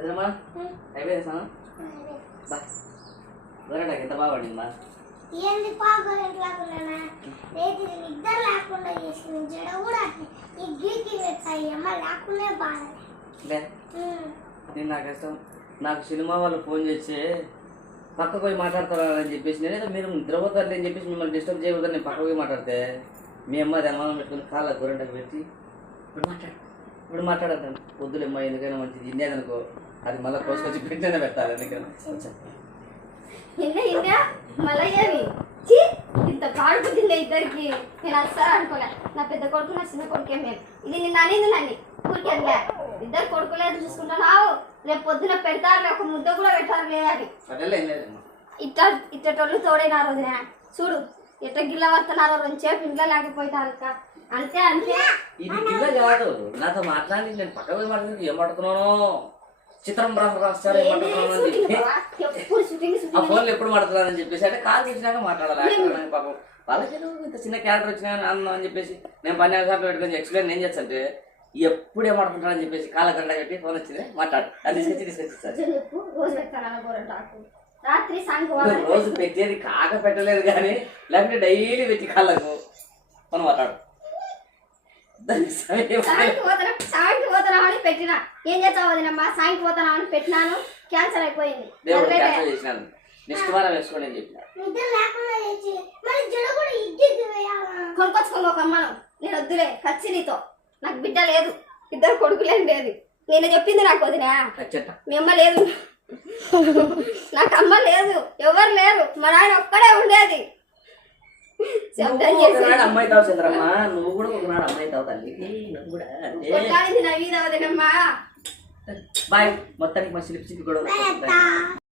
అదేమ్మా అయిపోయింది సార్ బా గొర్రెటాకు ఎంత బాగా పడింది బా ఏంది పాగొరెంట్ లాగున్నానా రేతి ఇద్దరు లేకుండా చేసిన జడ కూడా ఈ గీకి పెట్టాయి అమ్మ లేకునే బాగా నేను నాకు ఇష్టం నాకు సినిమా వాళ్ళు ఫోన్ చేసి పక్కకు పోయి మాట్లాడతారా అని చెప్పేసి నేనేదో మీరు నిద్రపోతారు అని చెప్పేసి మిమ్మల్ని డిస్టర్బ్ చేయకూడదు నేను పక్కకు పోయి మాట్లాడితే మీ అమ్మ అది అనుమానం పెట్టుకుని కాళ్ళ గొర్రెంటకు పెట్టి ఇప్పుడు మాట్లాడతాను వద్దులేమ్మా ఎందుకైనా మంచిది ఇన్నేదనుకో అది మళ్ళీ కోసుకొచ్చి పెట్టినే పెట్టాలి ఎందుకైనా మళ్ళీ ఇంత పాడుకుంది ఇద్దరికి నేను అస్సలు అనుకోలే నా పెద్ద కొడుకు నా చిన్న కొడుకే మేము ఇది నిన్న అనేది నన్ను ఊరికెళ్ళా ఇద్దరు కొడుకులేదు చూసుకుంటున్నావు రేపు పొద్దున పెడతారు ఒక ముద్ద కూడా పెట్టారు లేదని ఇట్టోళ్ళు తోడైన రోజున చూడు ఎట్ట గిల్ల వస్తున్నారో రెండుసేపు ఇంట్లో లేకపోతారు అంతే అంతే ఇది గిల్ల కాదు నాతో మాట్లాడి నేను పక్క పోయి మాట్లాడి ఏం పడుతున్నాను చిత్రం రాస్తారు ఆ ఫోన్లో ఎప్పుడు మాట్లాడాలని చెప్పేసి అంటే కాల్ చేసినాక మాట్లాడాలి పాపం వాళ్ళకి ఇంత చిన్న క్యారెక్టర్ వచ్చినా అన్న అని చెప్పేసి నేను 12 సార్లు పెట్టుకొని ఎక్స్ప్లెయిన్ ఏం చేస్తాంటే ఎప్పుడు ఏం మాట్లాడుతున్నారని చెప్పేసి కాళ్ళ గంట కట్టి ఫోన్ వచ్చింది మాట్లాడు అది తీసుకొచ్చి రోజు పెట్టేది కాక పెట్టలేదు కానీ లేకపోతే డైలీ పెట్టి కాళ్ళకు మనం మాట్లాడు సాయంకి పోతున్నామని పెట్టినా ఏం చేస్తావు వదినమ్మా సాయంకి పోతున్నామని పెట్టినాను క్యాన్సల్ అయిపోయింది నెక్స్ట్ వారం వేసుకోండి అని చెప్పిన కొనుకొచ్చుకోండి ఒక అమ్మను నేను వద్దులే ఖర్చు నీతో నాకు బిడ్డ లేదు ఇద్దరు కొడుకులేం లేదు నేను చెప్పింది నాకు వదినా మీ అమ్మ లేదు నాకు అమ్మ లేదు ఎవరు లేరు మా నాయన ఒక్కడే ఉండేది అమ్మాయి తావు చంద్రమ్మ నువ్వు కూడా ఒకనాడు అమ్మాయి తావు తల్లి నా వీధ వదినమ్మా బాయ్ మొత్తానికి మా లిప్స్టిక్ కూడా